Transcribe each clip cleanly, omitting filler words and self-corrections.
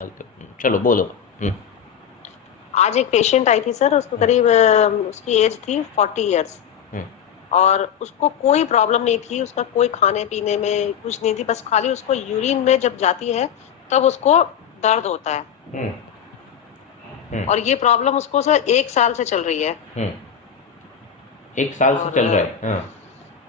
चलो बोलो। हम्म। आज एक पेशेंट आई थी सर, उसको हम्म। करीब उसकी एज थी 40 इयर्स। हम्म। और उसको कोई प्रॉब्लम नहीं थी, उसका कोई खाने पीने में कुछ नहीं थी, बस खाली उसको यूरिन में जब जाती है तब उसको दर्द होता है। हम्म। हम्म। और ये प्रॉब्लम उसको सर 1 साल से चल रही है। हम्म। 1 साल से और चल रहा है, हाँ।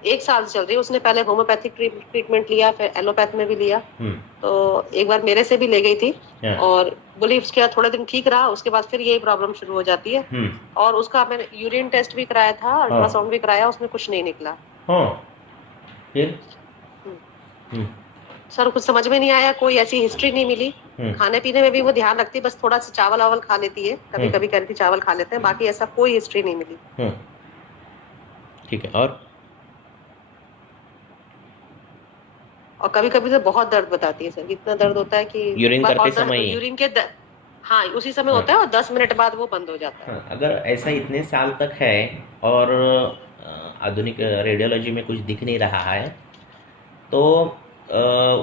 1 साल से चल रही है। उसने पहले होम्योपैथिक ट्रीटमेंट लिया, फिर एलोपैथ में भी लिया। हम्म। तो एक बार मेरे से भी ले गई थी। हाँ। और बोली उसके बाद थोड़े दिन ठीक रहा, उसके बाद फिर यही प्रॉब्लम शुरू हो जाती है। हम्म। और उसका मैंने यूरिन टेस्ट भी कराया था, हाँ। अल्ट्रासाउंड भी कराया, उसमें कुछ नहीं निकला। हाँ। फिर। हम्म। हम्म। सर कुछ समझ में नहीं आया, कोई ऐसी हिस्ट्री नहीं मिली। हम्म। खाने पीने में भी वो ध्यान रखती, बस थोड़ा सा चावल वावल खा लेती है, कभी हम्म। कभी कह रही थी चावल खा लेते हैं, बाकी ऐसा कोई हिस्ट्री नहीं मिली। हम्म। ठीक है, और? और कभी कभी तो बहुत दर्द बताती है सर, इतना दर्द होता है कि यूरिन करते और समय ही? यूरिन के हाँ उसी समय हाँ। होता है, और 10 मिनट बाद वो बंद हो जाता है। हाँ, अगर ऐसा इतने साल तक है और आधुनिक रेडियोलॉजी में कुछ दिख नहीं रहा है, तो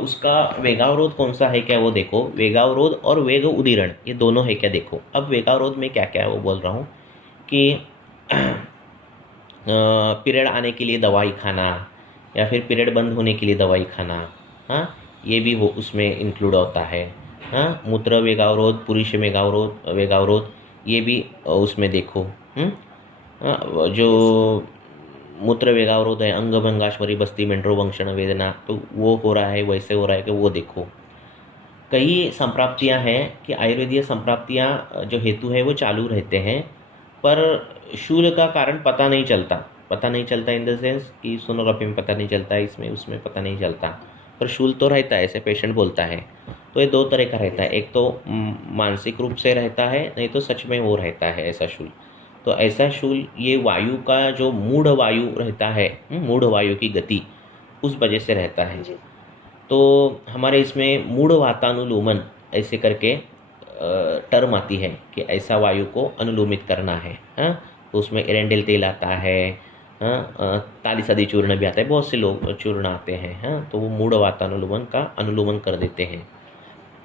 उसका वेगावरोध कौन सा है क्या वो देखो। वेगावरोध और वेग उदीरण ये दोनों है क्या देखो। अब वेगावरोध में क्या क्या है वो बोल रहा हूँ कि पीरियड आने के लिए दवाई खाना, या फिर पीरियड बंद होने के लिए दवाई खाना, हाँ, ये भी वो उसमें इंक्लूड होता है। हाँ, मूत्र वेगावरोध, पुरुष वेगावरोध ये भी उसमें देखो। जो यस। मूत्र वेगावरोध है, अंगभंगाश्वरी बस्ती मेंट्रोवंक्षण वेदना, तो वो हो रहा है, वैसे हो रहा है कि वो देखो। कई संप्राप्तियां अच्छा। हैं कि आयुर्वेदीय संप्राप्तियां जो हेतु है वो चालू रहते हैं, पर शूल का कारण पता नहीं चलता। पता नहीं चलता इन द सेंस कि सोनोग्राफी में पता नहीं चलता, इसमें उसमें पता नहीं चलता, पर शूल तो रहता है, ऐसे पेशेंट बोलता है। तो ये दो तरह का रहता है, यस। एक तो मानसिक रूप से रहता है, नहीं तो सच में वो रहता है ऐसा शूल। तो ऐसा शूल ये वायु का जो मूढ़ वायु रहता है, मूढ़ वायु की गति, उस वजह से रहता है। जी। तो हमारे इसमें मूढ़ वातानुलोमन ऐसे करके टर्म आती है कि ऐसा वायु को अनुलोमित करना है। हाँ, तो उसमें एरेंडेल तेल आता है। हाँ, तालिसदी चूर्ण भी आता है, बहुत से लोग चूर्ण आते हैं। हाँ, तो वो मूढ़ वातानुलोमन का अनुलोमन कर देते हैं।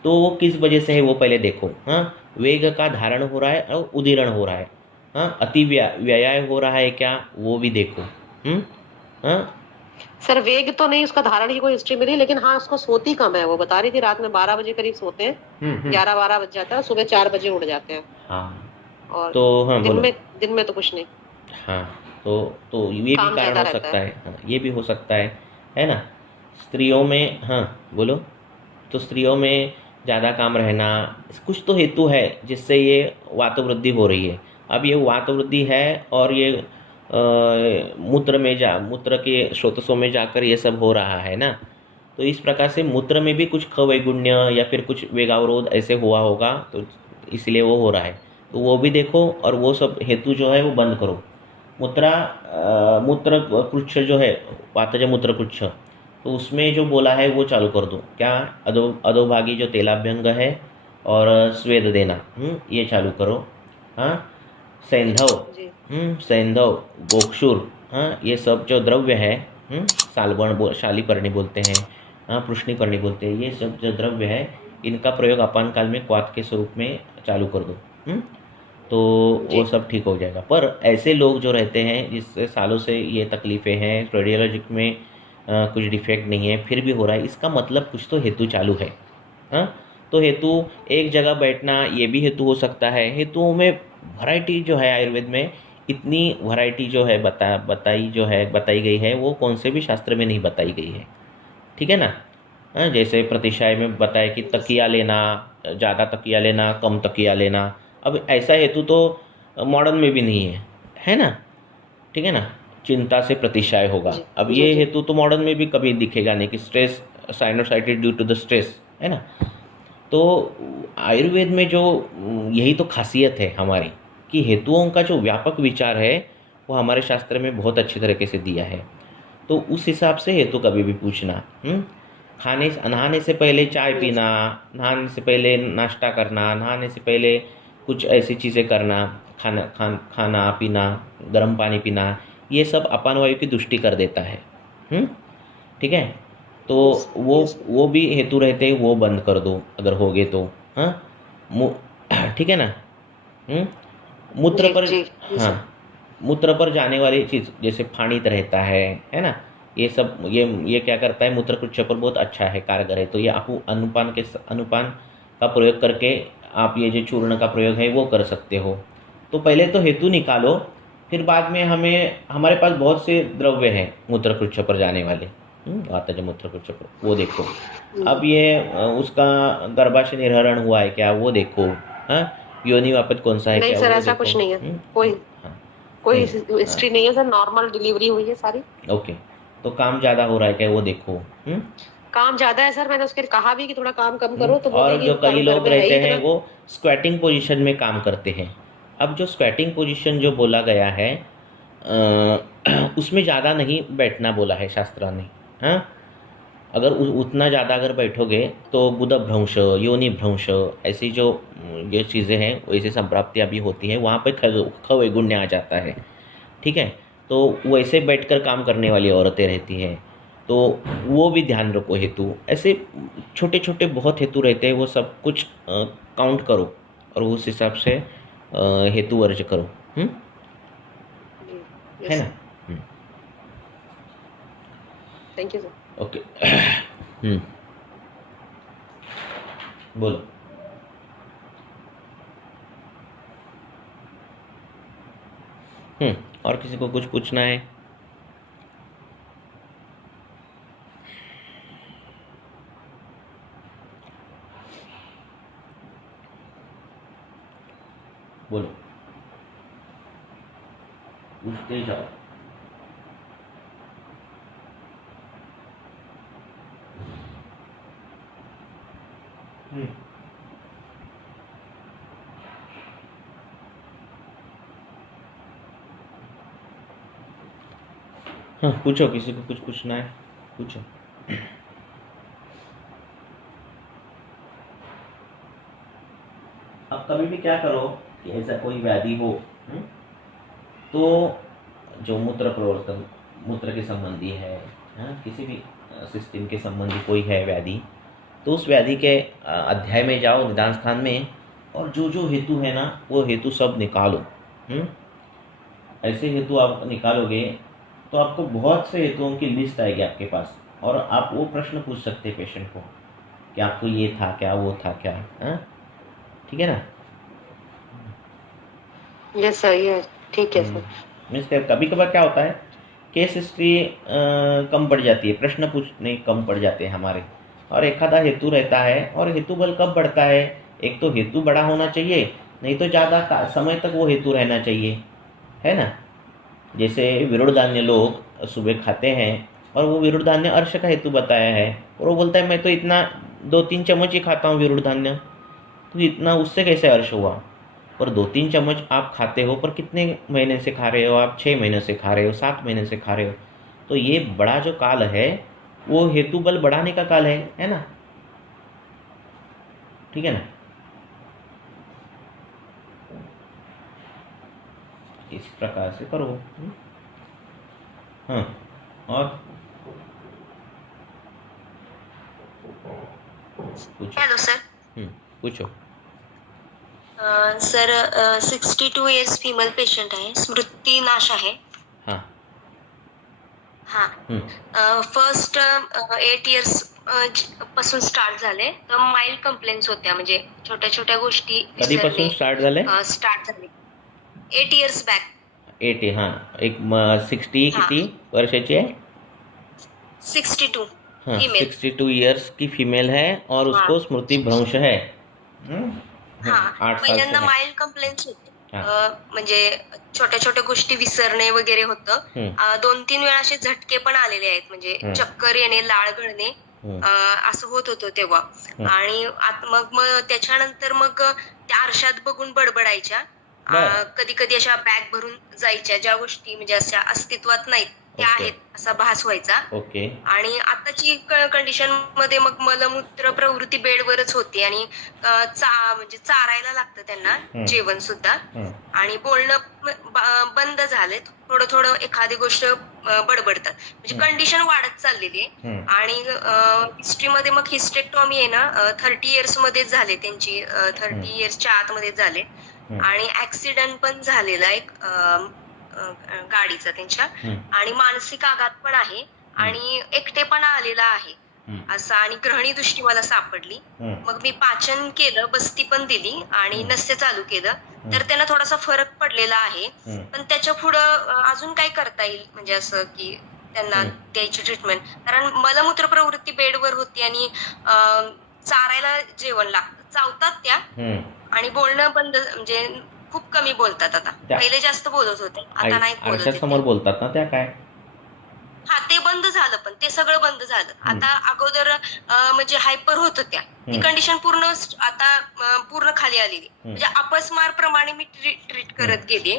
तो वो किस वजह से है वो पहले देखो। हाँ, वेग का धारण हो रहा है और उदीरण हो रहा है। हाँ, अति व्यय हो रहा है क्या वो भी देखो। हाँ। सर वेग तो नहीं, उसका धारण की कोई हिस्ट्री मिली, लेकिन हाँ उसको सोती कम है। वो बता रही थी रात में 12 बजे करीब सोते हैं, हम्म। 11-12 बज जाता है, सुबह 4 बजे उठ जाते हैं। हाँ। और तो हाँ दिन बोलो। में दिन में तो कुछ नहीं, हाँ, तो ये भी काम कारण ज्यादा हो रहता सकता है। है। हाँ, ये भी हो सकता है ना? स्त्रियों में, हाँ बोलो। तो स्त्रियों में ज़्यादा काम रहना, कुछ तो हेतु है जिससे ये वातवृद्धि हो रही है। अब ये वातवृद्धि है और ये मूत्र के स्रोतसों में जाकर ये सब हो रहा है ना। तो इस प्रकार से मूत्र में भी कुछ खवैगुण्य या फिर कुछ वेगावरोध ऐसे हुआ होगा, तो इसलिए वो हो रहा है। तो वो भी देखो, और वो सब हेतु जो है वो बंद करो। मूत्र कुच्छ जो है, वातज मूत्र कुच्छ, तो उसमें जो बोला है वो चालू कर दो। क्या? अधोभागी जो तेलाभ्यंग है और स्वेद देना, ये चालू करो। हाँ, सैंधव, जी। सैंधव, गोक्षुर, हाँ, ये सब जो द्रव्य है, शालीपर्णी बोलते हैं, हाँ, पृष्णीपर्णी बोलते हैं, ये सब जो द्रव्य है इनका प्रयोग आपान काल में क्वाथ के स्वरूप में चालू कर दो। तो वो जी। सब ठीक हो जाएगा। पर ऐसे लोग जो रहते हैं जिससे सालों से ये तकलीफ़ें हैं, रेडियोलॉजिक में कुछ डिफेक्ट नहीं है, फिर भी हो रहा है, इसका मतलब कुछ तो हेतु चालू है। हाँ, तो हेतु एक जगह बैठना ये भी हेतु हो सकता है। हेतुओं में वैरायटी जो है आयुर्वेद में, इतनी वैरायटी जो है बताई गई है, वो कौन से भी शास्त्र में नहीं बताई गई है। ठीक है ना? हाँ, जैसे प्रतिशय में बताया कि जी। तकिया लेना, ज़्यादा तकिया लेना, कम तकिया लेना। अब ऐसा हेतु तो मॉडर्न में भी नहीं है ना? ठीक है ना? चिंता से प्रतिशय होगा। जी। अब जी। ये जी। हेतु तो मॉडर्न में भी कभी दिखेगा नहीं कि stress, sinusitis due to the stress, है ना? तो आयुर्वेद में जो यही तो खासियत है हमारी, कि हेतुओं का जो व्यापक विचार है वो हमारे शास्त्र में बहुत अच्छी तरीके से दिया है। तो उस हिसाब से हेतु कभी भी पूछना। नहाने से पहले चाय यस। पीना, नहाने से पहले नाश्ता करना, नहाने से पहले कुछ ऐसी चीज़ें करना, खाना पीना, गर्म पानी पीना, ये सब अपान वायु की तुष्टि कर देता है। ठीक है? तो यस। वो यस। वो भी हेतु रहते हैं, वो बंद कर दो अगर होगे तो। हाँ ठीक है ना। मूत्र जी पर, जी जी हाँ सर। मूत्र पर जाने वाली चीज़ जैसे फाणित रहता है ना, ये सब ये क्या करता है, मूत्रकुच्छ पर बहुत अच्छा है, कारगर है। तो ये आप अनुपान का प्रयोग करके आप ये जो चूर्ण का प्रयोग है वो कर सकते हो। तो पहले तो हेतु निकालो, फिर बाद में हमारे पास बहुत से द्रव्य हैं मूत्रकुच्छ पर जाने वाले, आता है मूत्रकुच्छ पर, वो देखो। अब ये उसका गर्भाशय निर्हरण हुआ है क्या वो देखो, हाँ योनि वापत कौन सा है नहीं क्या सर, वो ऐसा देखो। कुछ नहीं है। कोई हाँ कोई नहीं, हिस्ट्री नहीं है सर, नॉर्मल डिलीवरी हुई है सारी। ओके। तो काम ज़्यादा हो रहा है क्या वो देखो। काम ज्यादा है सर, मैंने उसके कहा भी कि थोड़ा काम कम करो तो बोल रहे और कि जो कई घर लोग में है ही रहते हैं इतना। वो स्क्वैटिंग पोजीशन में काम करते हैं। अब जो स्क्वैटिंग पोजीशन जो बोला गया है उसमें ज़्यादा नहीं बैठना बोला है शास्त्रा ने। हाँ अगर उतना ज़्यादा अगर बैठोगे तो बुधभ्रंश, योनि भ्रंश, ऐसी जो ये चीज़ें हैं वैसे संप्राप्तियाँ भी होती हैं, वहाँ पे खवैगुण्य आ जाता है। ठीक है, तो वैसे बैठकर काम करने वाली औरतें रहती हैं, तो वो भी ध्यान रखो हेतु। ऐसे छोटे छोटे बहुत हेतु रहते हैं, वो सब कुछ काउंट करो और उस हिसाब से हेतु वर्ज करो। जी है यस ना। Sir. Thank you sir. Okay. बोलो। और किसी को कुछ पूछना है? बोलो, पूछते जाओ। हाँ पूछो, किसी को कुछ पूछना है पूछो। अब कभी भी क्या करो कि ऐसा कोई व्याधि हो, तो जो मूत्र प्रवर्तन, मूत्र के संबंधी है, किसी भी सिस्टम के संबंधी कोई है व्याधि, तो उस व्याधि के अध्याय में जाओ, निदान स्थान में, और जो जो हेतु है ना वो हेतु सब निकालो। ऐसे हेतु आप निकालोगे तो आपको बहुत से हेतुओं की लिस्ट आएगी आपके पास, और आप वो प्रश्न पूछ सकते हैं पेशेंट को कि आपको ये था क्या, वो था क्या। ठीक है ना। यस सर, ये ठीक है सर। मीन्स कभी कभार क्या होता है, केस हिस्ट्री कम पड़ जाती है, प्रश्न पूछने कम पड़ जाते हैं हमारे, और एक आधा हेतु रहता है। और हेतु बल कब बढ़ता है, एक तो हेतु बड़ा होना चाहिए, नहीं तो ज़्यादा समय तक वो हेतु रहना चाहिए, है ना। जैसे विरुद्ध धान्य लोग सुबह खाते हैं और वो विरुद्ध धान्य अर्श का हेतु बताया है, और वो बोलता है मैं तो इतना 2-3 चम्मच ही खाता हूँ विरुद्ध धान्य, तो इतना उससे कैसे अर्श हुआ। और 2-3 चम्मच आप खाते हो, पर कितने महीने से खा रहे हो आप, 6 महीने से खा रहे हो, 7 महीने से खा रहे हो, तो ये बड़ा जो काल है वो हेतु बल बढ़ाने का काल है ना। ठीक है ना। इस प्रकार से करो। हाँ और पूछो। Hello sir. पूछो। सर 62 इयर्स फीमेल पेशंट आहे, स्मृती नाश आहे. हाँ हाँ फर्स्ट 8 इयर्स पासून स्टार्ट झाले, तर माइल्ड कंप्लेंट्स होत्या, म्हणजे छोट्या छोट्या गोष्टी कधीपासून स्टार्ट झाले? स्टार्ट झाले 8 इयर्स बॅक. 8 हाँ, एक 60 किती वर्षाची आहे? 62 हाँ फीमेल. 62 इयर्स की फीमेल है और उसको स्मृति भ्रंश है। हाँ 8 साल से पहिल्यांदा है। माइल्ड कंप्लेंट्स होते, हाँ. म्हणजे छोट्या छोट्या गोष्टी विसरणे वगैरे होतं. 2-3 वेळा असे झटके पण आलेले आहेत, म्हणजे चक्कर येणे, लाळ गळणे असं होत होतं तेव्हा. आणि मग त्याच्यानंतर मग त्या आरशात बघून बडबडायच्या, कधी कधी अशा बॅग भरून जायच्या, ज्या गोष्टी म्हणजे अशा अस्तित्वात नाहीत त्या ओके आहेत असा भास व्हायचा. ओके आणि आताची कंडिशन मध्ये मग मलमूत्र प्रवृत्ती बेडवरच होती आणि म्हणजे चारायला लागतं त्यांना जेवण सुद्धा. आणि बोलणं बंद झाले, थोडं थोडं एखादी गोष्ट बडबडतात, म्हणजे कंडिशन वाढत चाललेली आहे. आणि हिस्ट्रीमध्ये मग हिस्टेक्टॉमी आहे ना 30 इयर्स मध्ये झाले त्यांची, 30 इयर्सच्या आतमध्ये झाले. आणि ऍक्सिडेंट पण झालेला एक गाडीचा त्यांच्या. आणि मानसिक आघात पण आहे आणि एकटेपणा आलेला आहे असा. आणि ग्रहणी दृष्टी मला सापडली. मग मी पाचन केलं, बस्ती पण दिली आणि नस्य चालू केलं, तर त्यांना थोडासा फरक पडलेला आहे. पण त्याच्या पुढं अजून काय करता येईल, म्हणजे असं की त्यांना द्यायची ट्रीटमेंट, कारण मलमूत्र प्रवृत्ती बेडवर होती आणि चारायला जेवण लागतं, चावतात त्या आणि बोलणं बंद, म्हणजे खूप कमी बोलतात आता. पहिले जास्त बोलत होते, आता नाही बोलत. समोर बोलतात ना त्या काय? हा, ते बंद झालं, पण ते सगळं बंद झालं आता. अगोदर म्हणजे हायपर होत होत्या, ती कंडिशन पूर्ण आता पूर्ण खाली आलेली, म्हणजे अपस्मार प्रमाणे मी ट्रीट करत गेले.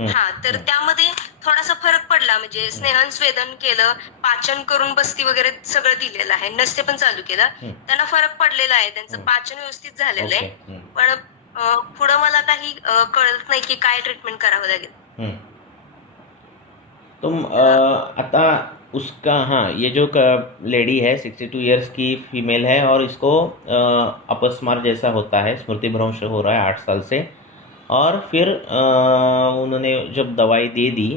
हा, तर त्यामध्ये थोडासा फरक पडला, म्हणजे स्नेहन स्वेदन केलं, पाचन करून बस्ती वगैरे सगळं दिलेलं आहे, नस्य पण चालू केलं, त्यांना फरक पडलेला आहे, त्यांचं पाचन व्यवस्थित झालेलं आहे. पण पुढं मला काही कळत नाही की काय ट्रीटमेंट करावं लागेल. तो आता उसका, हाँ, ये जो लेडी है 62 इयर्स की फीमेल है और इसको अपस्मार जैसा होता है, स्मृति भ्रंश हो रहा है 8 साल से। और फिर उन्होंने जब दवाई दे दी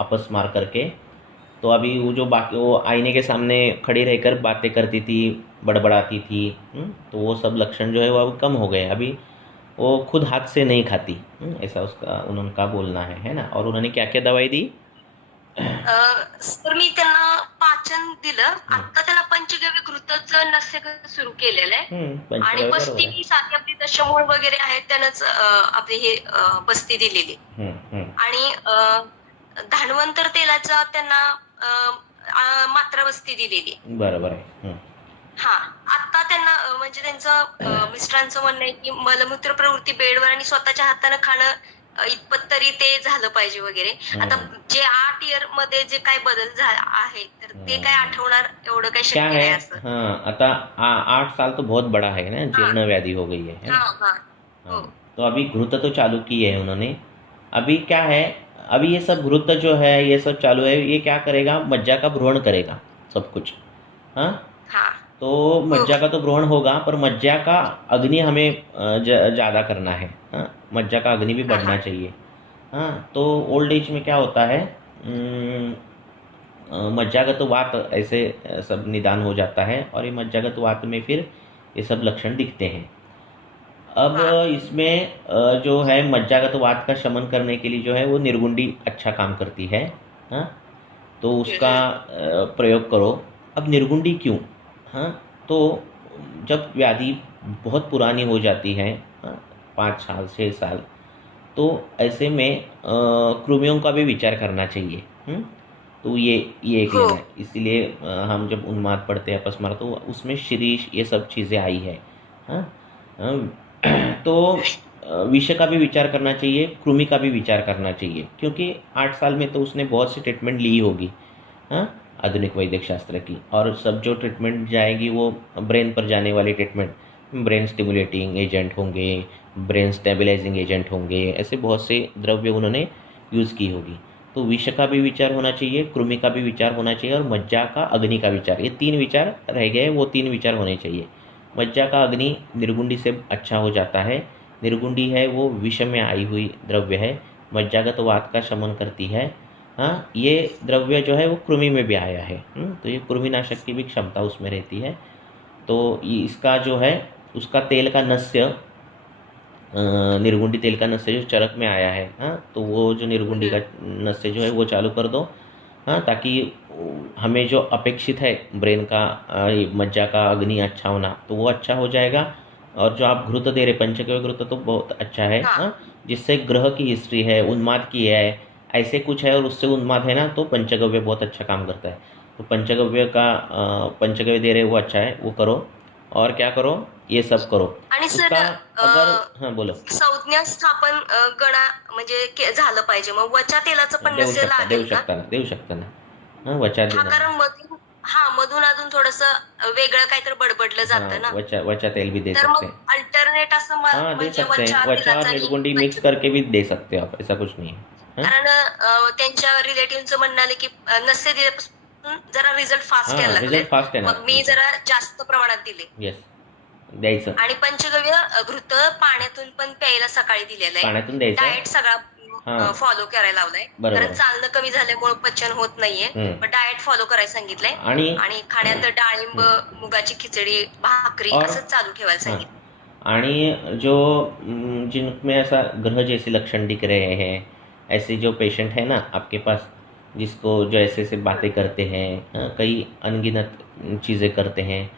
अपस्मार करके, तो अभी वो जो बाकी वो आईने के सामने खड़ी रहकर बातें करती थी, बड़बड़ाती थी, तो वो सब लक्षण जो है वो अब कम हो गए। अभी वो खुद हाथ से नहीं खाती, ऐसा उसका उनका बोलना है ना। और उन्होंने क्या क्या दवाई दी? तर मी त्यांना पाचन दिलं, आता त्यांना पंचगव्य घृताचं नस्य सुरू केलेलं आहे. आणि बस्ती सातत्य दशमूळ वगैरे आहेत, त्यानंच आपली हे बस्ती दिलेली. आणि धानवंतर तेलाचा त्यांना मात्रा बस्ती दिलेली. बरोबर आहे. हा, आता त्यांना म्हणजे त्यांचं मिस्टरांचं म्हणणं आहे की मलमूत्र प्रवृत्ती बेडवर आणि स्वतःच्या हाताने खाणं इतपत तरी ते झालं पाहिजे वगैरे. आता जे 8 इयर मध्ये जे काय बदल आहे, तर ते काय आठवणार एवढं काही शक्य नाही असं. आता 8 साल तो बहुत बड़ा है ना, जीर्ण व्याधि हो गई है। तो अभी घृत तो चालू की है उन्होंने। अभी क्या है, अभी ये सब घृत जो है ये सब चालू है, ये क्या करेगा, मज्जा का भ्रूण करेगा सब कुछ। हाँ, तो मज्जा का तो भ्रूण होगा, पर मज्जा का अग्नि हमें ज़्यादा करना है। हाँ, मज्जा का अग्नि भी बढ़ना चाहिए। हाँ, तो ओल्ड एज में क्या होता है, मज्जागत वात ऐसे सब निदान हो जाता है, और ये मज्जागत वात में फिर ये सब लक्षण दिखते हैं। अब इसमें जो है मज्जागत वात का शमन करने के लिए जो है वो निर्गुंडी अच्छा काम करती है। हाँ, तो उसका प्रयोग करो। अब निर्गुंडी क्यों? हाँ, तो जब व्याधि बहुत पुरानी हो जाती है, 5 साल 6 साल, तो ऐसे में कृमियों का भी विचार करना चाहिए। तो ये एक लेना है। इसीलिए हम जब उन्माद पढ़ते हैं अपस्मार, तो उसमें शिरीष ये सब चीज़ें आई है। हाँ, तो विषय का भी विचार करना चाहिए, कृमि का भी विचार करना चाहिए, क्योंकि 8 साल में तो उसने बहुत सी ट्रीटमेंट ली होगी। हाँ, आधुनिक वैदिक शास्त्र की, और सब जो ट्रीटमेंट जाएगी वो ब्रेन पर जाने वाली ट्रीटमेंट, ब्रेन स्टिमुलेटिंग एजेंट होंगे, ब्रेन स्टेबलाइजिंग एजेंट होंगे, ऐसे बहुत से द्रव्य उन्होंने यूज़ की होगी। तो विष का भी विचार होना चाहिए, कृमि का भी विचार होना चाहिए, और मज्जा का अग्नि का विचार, ये 3 विचार रह गए, वो 3 विचार होने चाहिए। मज्जा का अग्नि निर्गुंडी से अच्छा हो जाता है। निर्गुंडी है वो विष में आई हुई द्रव्य है, मज्जागत वात का शमन करती है। हाँ, ये द्रव्य जो है वो कृमि में भी आया है। तो ये कृमिनाशक की भी क्षमता उसमें रहती है। तो इसका जो है उसका तेल का नस्य, निर्गुंडी तेल का नस्य जो चरक में आया है, हाँ, तो वो जो निर्गुंडी का नस्य जो है वो चालू कर दो। हाँ, ताकि हमें जो अपेक्षित है ब्रेन का मज्जा का अग्नि अच्छा होना, तो वो अच्छा हो जाएगा। और जो आप घृत दे रहे, पंचगव्य घृत, तो बहुत अच्छा है। हाँ, जिससे ग्रह की हिस्ट्री है, उन्माद की है, ऐसे कुछ है और उससे उन्माद है ना, तो पंचगव्य बहुत अच्छा काम करता है। तो पंचगव्य दे रहे वो अच्छा है, वो करो। और क्या करो, ये सब करो। आणि सर उसका अगर हाँ बोलो, संज्ञा स्थापन गणा म्हणजे झालं पाहिजे, मग वचा तेलाचं पण नसेल लागेल का? देऊ शकता ना हाँ वचा हा, देना, कारण मधून अधून थोडस वेगळं काहीतरी बडबडलं जातं ना, वचा तेल भी दे तर सकते मग हैं। अल्टरनेट असं हाँ दे म्हणजे सकते हैं, वचा और निर्गुंडी मिक्स करके भी दे सकते हो आप, ऐसा कुछ नहीं है। हाँ? कारण त्यांच्या रिलेटिव्हचं म्हणणं आलं की नसे दिल्यापासून जरा रिझल्ट फास्ट यायला रिझल्ट फास्ट लागले, येणार मग मी जरा जास्त प्रमाणात दिले। येस द्यायचं, आणि पंचगव्य घृत पाण्यातून पण प्यायला सकाळी दिलेलं आहे, पाण्यातून द्यायचं। डाएट सगळा फॉलो करायला लावलाय, कारण चालणं कमी झाल्यामुळे पचन होत नाहीये, पण डाएट फॉलो करायला सांगितलंय आणि खाण्यात डाळिंब, मुगाची खिचडी, भाकरी असं चालू ठेवायला सांगितलं। आणि जो जिनमें ऐसा ग्रह जैसे लक्षण दिख रहे हैं, ऐसे जो पेशेंट है ना आपके पास, जिसको जो ऐसे ऐसे बातें करते हैं, कई अनगिनत चीज़ें करते हैं,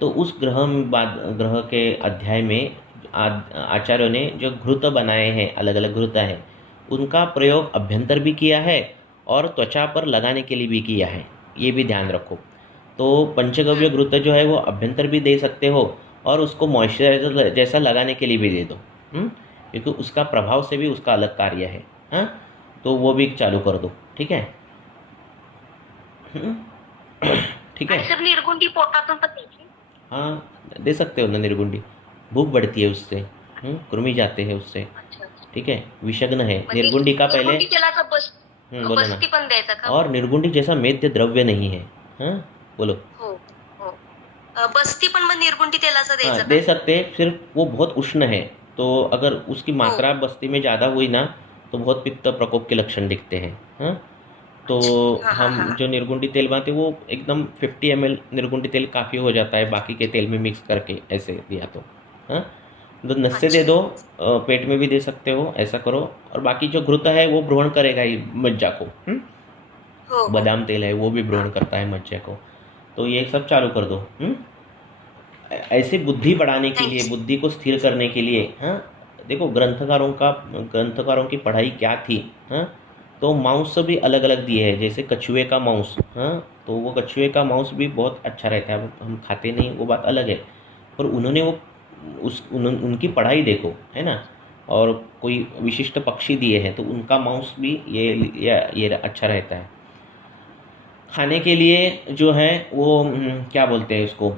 तो उस ग्रह के अध्याय में आचार्यों ने जो घृत बनाए हैं, अलग अलग घृत हैं, उनका प्रयोग अभ्यंतर भी किया है और त्वचा पर लगाने के लिए भी किया है, ये भी ध्यान रखो। तो पंचगव्य घृत जो है वो अभ्यंतर भी दे सकते हो और उसको मॉइस्चराइजर जैसा लगाने के लिए भी दे दो, क्योंकि उसका प्रभाव से भी उसका अलग कार्य है। हाँ, तो वो भी चालू कर दो, ठीक है। ठीक है, सर निर्गुंडी पोटातून पण द्यायची? हाँ दे सकते हो ना निर्गुंडी, भूख बढ़ती है उससे, कृमि जाते हैं उससे, ठीक है। विषग्न है निर्गुंडी का पहले बोलो ना, और निर्गुंडी जैसा मेद्य द्रव्य नहीं है। हाँ बोलो, बस्ती पण मग निर्गुंडी तेलाचा द्यायचा का? दे सकते हैं, सिर्फ वो बहुत उष्ण है, तो अगर उसकी मात्रा बस्ती में ज़्यादा हुई ना तो बहुत पित्त प्रकोप के लक्षण दिखते हैं। हाँ, तो हम जो निर्गुंडी तेल बनाते वो एकदम 50 ml निर्गुंडी तेल काफ़ी हो जाता है, बाकी के तेल में मिक्स करके ऐसे दिया तो। हाँ, तो नस्से दे दो, पेट में भी दे सकते हो, ऐसा करो। और बाकी जो घृत है वो भ्रूण करेगा ही मज्जा को, बादाम तेल है वो भी भ्रूण करता है मज्जा को, तो ये सब चालू कर दो। ऐसे बुद्धि बढ़ाने के लिए, बुद्धि को स्थिर करने के लिए। हाँ, देखो ग्रंथकारों की पढ़ाई क्या थी। हाँ, तो मांस भी अलग अलग दिए हैं, जैसे कछुए का मांस। हाँ, तो वो कछुए का मांस भी बहुत अच्छा रहता है, हम खाते नहीं, वो बात अलग है, पर उन्होंने वो उनकी पढ़ाई देखो, है ना। और कोई विशिष्ट पक्षी दिए हैं तो उनका मांस भी ये अच्छा रहता है। खाने के लिए जो है वो क्या बोलते हैं उसको,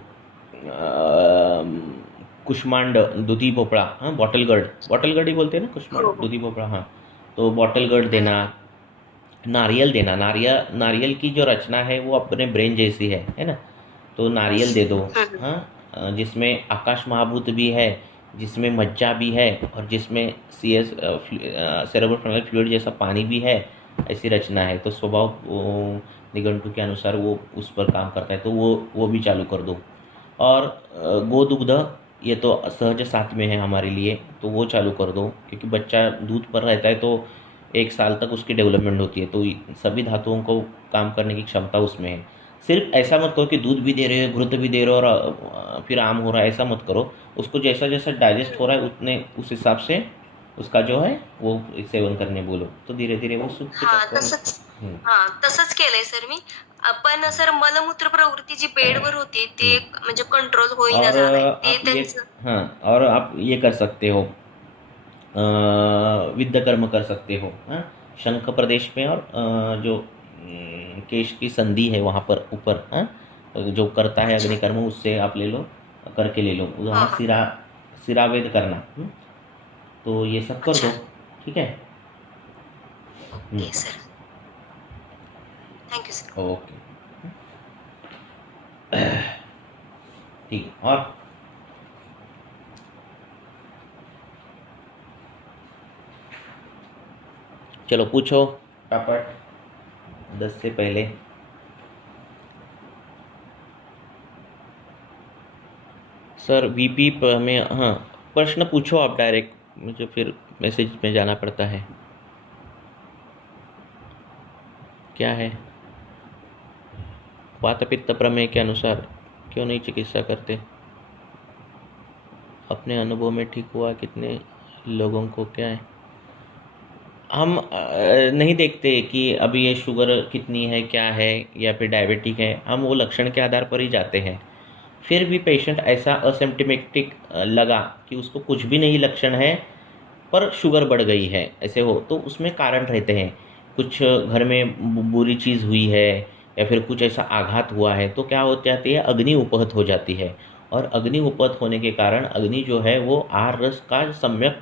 कुष्मांड, दूधी भोपड़ा। हाँ, बॉटल गर्ड ही बोलते हैं ना, कुष्मांड दूधी भोपड़ा। हाँ, तो बॉटल गर्ड देना, नारियल देना। नारियल की जो रचना है वो अपने ब्रेन जैसी है ना, तो नारियल दे दो। हाँ, जिसमें आकाश महाभूत भी है, जिसमें मज्जा भी है, और जिसमें सेरेब्रोस्पाइनल फ्लूइड जैसा पानी भी है, ऐसी रचना है। तो स्वभाव निघंटु के अनुसार वो उस पर काम करता है, तो वो भी चालू कर दो। और गोदुग्ध, ये तो सहज साथ में है हमारे लिए, तो वो चालू कर दो, क्योंकि बच्चा दूध पर रहता है तो 1 साल तक उसकी डेवलपमेंट होती है, तो सभी धातुओं को काम करने की क्षमता उसमें है। सिर्फ ऐसा मत करो कि दूध भी दे रहे हो, घृत भी दे रहे हो और फिर आम हो रहा है, ऐसा मत करो। उसको जैसा जैसा डाइजेस्ट हो रहा है उतने उस हिसाब से उसका जो है वो सेवन करने बोलो, तो धीरे धीरे वो तसंच केलंय सर मी। पण सर मलमूत्र प्रवृत्ती जी बेडवर होती ते म्हणजे कंट्रोल होईना झालंय ते त्यांचं। हाँ, और आप ये कर सकते हो, विद्ध कर्म कर सकते हो। हाँ, शंख प्रदेश में और जो केश की संधि है वहाँ पर ऊपर, हाँ, जो करता है अग्निकर्म, उससे आप ले लो, करके ले लो वहाँ। सिरावेद करना, तो ये सब कर दो, ठीक है। Sir thank you sir. Okay, ठीक है। और चलो पूछो टापट 10 से पहले। सर वीपी में, हाँ प्रश्न पूछो आप डायरेक्ट, मुझे फिर मैसेज में जाना पड़ता है। क्या है, वात पित्त प्रमेय के अनुसार क्यों नहीं चिकित्सा करते? अपने अनुभव में ठीक हुआ कितने लोगों को? क्या है, हम नहीं देखते कि अभी ये शुगर कितनी है, क्या है, या फिर डायबिटिक है। हम वो लक्षण के आधार पर ही जाते हैं। फिर भी पेशेंट ऐसा असिम्प्टोमेटिक लगा कि उसको कुछ भी नहीं लक्षण है पर शुगर बढ़ गई है, ऐसे हो तो उसमें कारण रहते हैं। कुछ घर में बुरी चीज़ हुई है या फिर कुछ ऐसा आघात हुआ है तो क्या हो जाती है, अग्नि उपहत हो जाती है। और अग्नि उपहत होने के कारण अग्नि जो है वो आहार रस का सम्यक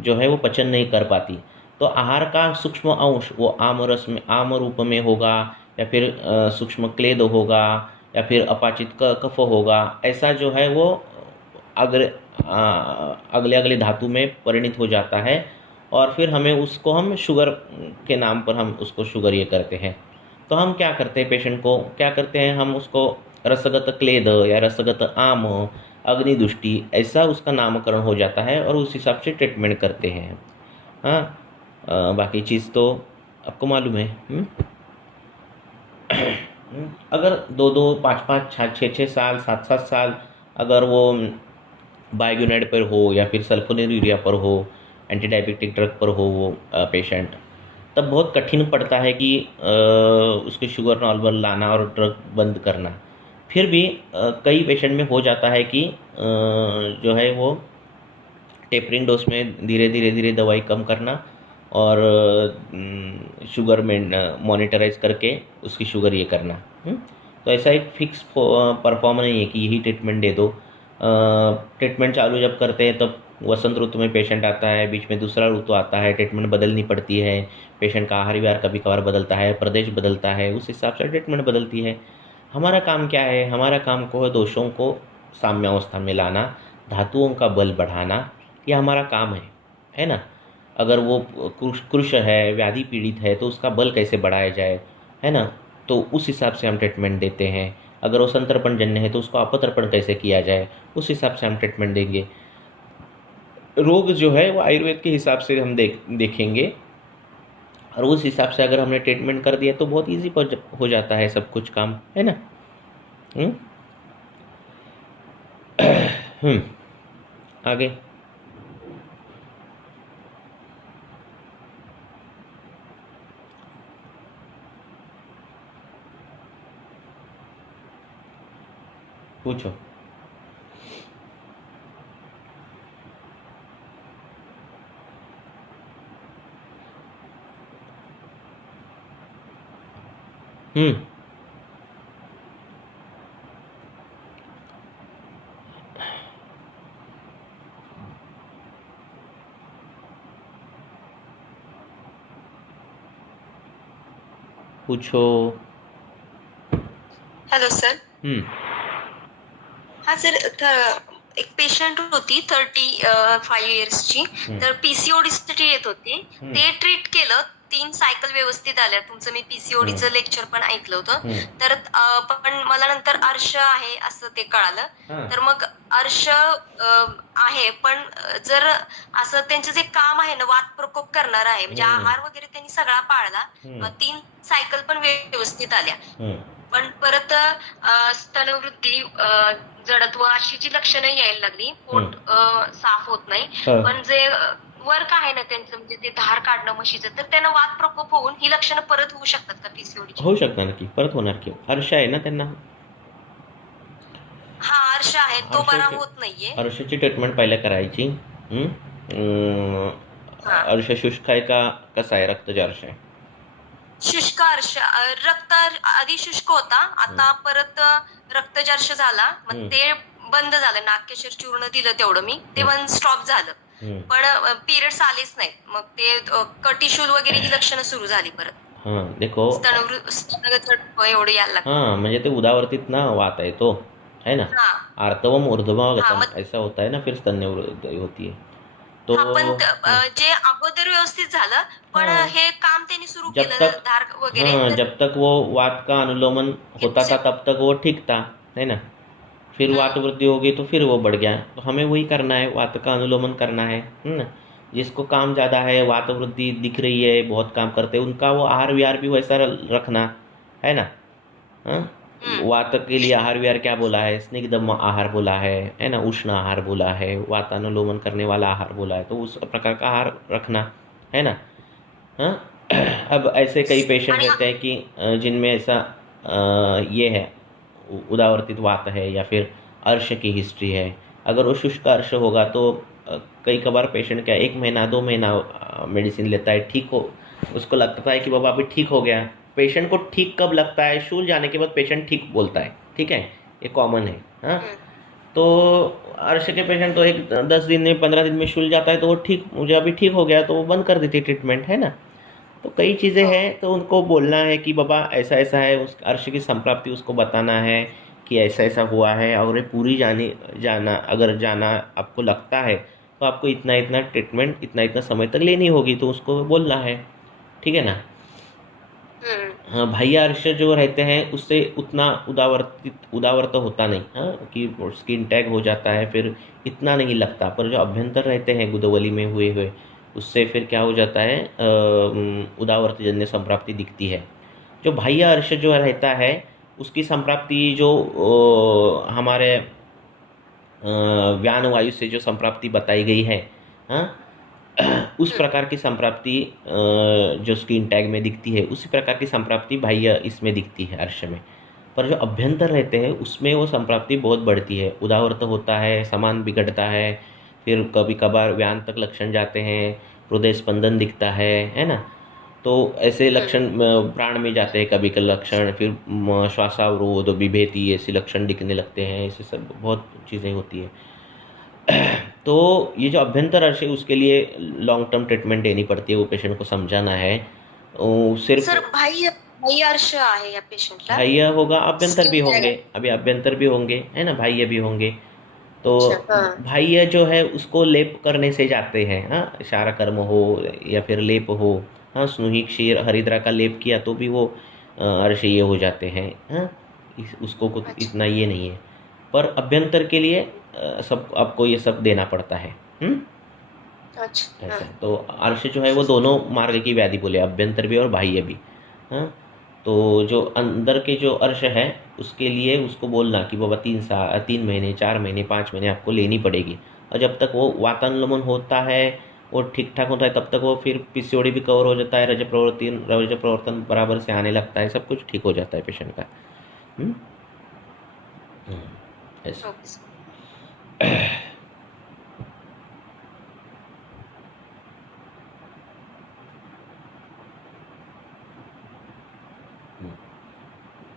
जो है वो पचन नहीं कर पाती। तो आहार का सूक्ष्म अंश वो आम रस में, आम रूप में होगा या फिर सूक्ष्म क्लेद होगा या फिर अपाचित कफ होगा, ऐसा जो है वो अग्र अगले अगले धातु में परिणित हो जाता है। और फिर हमें उसको हम शुगर के नाम पर हम उसको शुगर ये करते हैं। तो हम क्या करते हैं, पेशेंट को क्या करते हैं, हम उसको रसगत क्लेद या रसगत आम, अग्निदुष्टि, ऐसा उसका नामकरण हो जाता है और उस हिसाब से ट्रीटमेंट करते हैं। हाँ, बाकी चीज़ तो आपको मालूम है। अगर 2-2, 5-5, 6-6 साल, 7-7 साल अगर वो बाइग्यूनाइड पर हो या फिर सल्फोनेलयूरिया पर हो, एंटी डायबिटिक ड्रग पर हो वो पेशेंट, तब बहुत कठिन पड़ता है कि उसकी शुगर नॉर्मल लाना और ड्रग बंद करना। फिर भी कई पेशेंट में हो जाता है कि जो है वो टेपरिंग डोज में धीरे धीरे दवाई कम करना और शुगर में मॉनिटराइज करके उसकी शुगर ये करना। तो ऐसा एक फिक्स परफॉर्म नहीं है कि यही ट्रीटमेंट दे दो। ट्रीटमेंट चालू जब करते हैं तब वसंत ऋतु में पेशेंट आता है, बीच में दूसरा ऋतु आता है, ट्रीटमेंट बदलनी पड़ती है, पेशेंट का आहार विहार कभी कभार बदलता है, प्रदेश बदलता है, उस हिसाब से ट्रीटमेंट बदलती है। हमारा काम क्या है, हमारा काम को है दोषों को साम्यावस्था में लाना, धातुओं का बल बढ़ाना, ये हमारा काम है ना। अगर वो कृश है, व्याधि पीड़ित है तो उसका बल कैसे बढ़ाया जाए, है ना, तो उस हिसाब से हम ट्रीटमेंट देते हैं। अगर वो संतर्पण जन्य है तो उसको अपतर्पण कैसे किया जाए, उस हिसाब से हम ट्रीटमेंट देंगे। रोग जो है वो आयुर्वेद के हिसाब से हम देखेंगे और उस हिसाब से अगर हमने ट्रीटमेंट कर दिया तो बहुत इजी हो जाता है सब कुछ काम, है ना। आगे पूछो। पूछो। Hello sir. हा सर, एक पेशंट होती 35 इयर्सची, तर पीसीओडी साठी येत होती. ते ट्रीट केलं, 3 सायकल व्यवस्थित आल्या. तुमचं मी पीसीओडीचं लेक्चर पण ऐकलं होतं. तर पण मला नंतर अर्श आहे असं ते कळालं. तर मग अर्श आहे, पण जर असं त्यांचं जे काम आहे ना, वात प्रकोप करणार आहे, म्हणजे आहार वगैरे त्यांनी सगळा पाळला, 3 सायकल पण व्यवस्थित आल्या, पण परत स्तनवृद्धी, जडत्व अशी जी लक्षणं यायला लागली, पोट साफ होत नाही, पण जे वर्क आहे ना त्यांचं, म्हणजे ते धार काढणं म्हशीचं, तर त्यांना वात प्रकोप होऊन ही लक्षणं परत होऊ शकतात का पीसीओडी? होऊ शकणार की, परत होणार की. अर्श आहे ना त्यांना. हा, अर्श आहे, तो बरा होत नाहीये. अर्शची ट्रीटमेंट पहिल्या करायची. अर्श शुष्क आहे का कसा आहे, रक्तज अर्श आहे? शुष्क अर्श, रक्त आधी शुष्क होता, आता परत रक्तजर्श झाला, मग ते बंद झालं. नाक्यशीर चूर्ण दिलं तेवढं मी, ते बंद स्टॉप झालं, पण पिरियड्स आलेच नाहीत. मग ते कटिशूल वगैरे ही लक्षणं सुरू झाली परत. देखो एवढं यायला लागलं. म्हणजे ते उदावर्तित ना वात आहे तो, है ना, आर्तवम ऊर्ध्वगतम ऐसा होता है ना, फिर स्तन्यवृद्धि होती है. तो पण जे अगोदर व्यवस्थित झालं, पण हे काम त्यांनी सुरू केलं, धार वगैरे. जब तक वो वात का अनुलोमन होता था तब तक वो ठीक था, है ना. फिर वात वृद्धि हो गई तो फिर वो बढ़ गया. तो हमें वही करना है, वात का अनुलोमन करना है ना. जिसको काम ज़्यादा है, वात वृद्धि दिख रही है, बहुत काम करते हैं, उनका वो आहार विहार भी वैसा रखना है ना. वात के लिए आहार विहार क्या बोला है, स्निग्ध आहार बोला है ना, उष्ण आहार बोला है, वातानुलोमन करने वाला आहार बोला है, तो उस प्रकार का आहार रखना है ना. अब ऐसे कई पेशेंट रहते हैं कि जिनमें ऐसा ये है, उदावर्तित वात है या फिर अर्श की हिस्ट्री है। अगर वो शुष्क अर्श होगा तो कई कबार पेशेंट क्या 1 महीना 2 महीना मेडिसिन लेता है, ठीक हो, उसको लगता है कि बाबा अभी ठीक हो गया। पेशेंट को ठीक कब लगता है? शूल जाने के बाद पेशेंट ठीक बोलता है, ठीक है, ये कॉमन है। हाँ, तो अर्श के पेशेंट तो 10 दिन में 15 दिन में शूल जाता है तो वो ठीक, मुझे अभी ठीक हो गया तो वो बंद कर देती ट्रीटमेंट, है ना। तो कई चीज़ें हैं, तो उनको बोलना है कि बाबा ऐसा ऐसा है, उस अर्श की संप्राप्ति उसको बताना है कि ऐसा ऐसा हुआ है, और ये पूरी अगर जाना आपको लगता है तो आपको इतना इतना ट्रीटमेंट इतना इतना समय तक लेनी होगी, तो उसको बोलना है, ठीक है ना। हाँ, बाह्य अर्श जो रहते हैं उससे उतना उदावर्त होता नहीं, हाँ, कि स्किन टैग हो जाता है, फिर इतना नहीं लगता। पर जो अभ्यंतर रहते हैं गुदवली में हुए हुए, उससे फिर क्या हो जाता है, उदावर्त जन्य संप्राप्ति दिखती है। जो बाह्य अर्श जो रहता है उसकी संप्राप्ति जो हमारे व्यान वायु से जो संप्राप्ति बताई गई है, हाँ, उस प्रकार की संप्राप्ति जो स्किन टैग में दिखती है, उसी प्रकार की संप्राप्ति बाह्य इसमें दिखती है अर्श में। पर जो अभ्यंतर रहते हैं उसमें वो संप्राप्ति बहुत बढ़ती है, उदावर्त होता है, समान बिगड़ता है, फिर कभी कभार व्यान तक लक्षण जाते हैं, हृदय स्पंदन दिखता है ना। तो ऐसे लक्षण प्राण में जाते हैं कभी के लक्षण, फिर श्वासावरोध, विभेति, ऐसे लक्षण दिखने लगते हैं, ऐसे सब बहुत चीज़ें होती है। तो ये जो अभ्यंतर अर्श है उसके लिए लॉन्ग टर्म ट्रीटमेंट देनी पड़ती है, वो पेशेंट को समझाना है। सिर्फ सर बाह्य अर्श आहे या पेशंटला? बाह्य होगा, अभ्यंतर भी होंगे, अभी अभ्यंतर भी होंगे, है ना, बाह्य भी होंगे। तो बाह्य जो है उसको लेप करने से जाते हैं, हाँ, इशारा कर्म हो या फिर लेप हो, हाँ, स्नुही क्षीर हरिद्रा का लेप किया तो भी वो अर्श ये हो जाते हैं, हाँ, उसको कुछ इतना ये नहीं है। पर अभ्यंतर के लिए सब आपको ये सब देना पड़ता है। अच्छा, ऐसा। तो अर्श जो है वो दोनों मार्ग की व्याधि बोले, अभ्यंतर भी और बाह्य भी, हाँ। तो जो अंदर के जो अर्श है उसके लिए उसको बोलना कि बाबा 3 महीने 4 महीने 5 महीने आपको लेनी पड़ेगी, और जब तक वो वातानुलोमन होता है, वो ठीक ठाक होता है, तब तक वो फिर पीसीओडी भी कवर हो जाता है, रज प्रवर्तन बराबर से आने लगता है, सब कुछ ठीक हो जाता है पेशेंट का। ऐसा।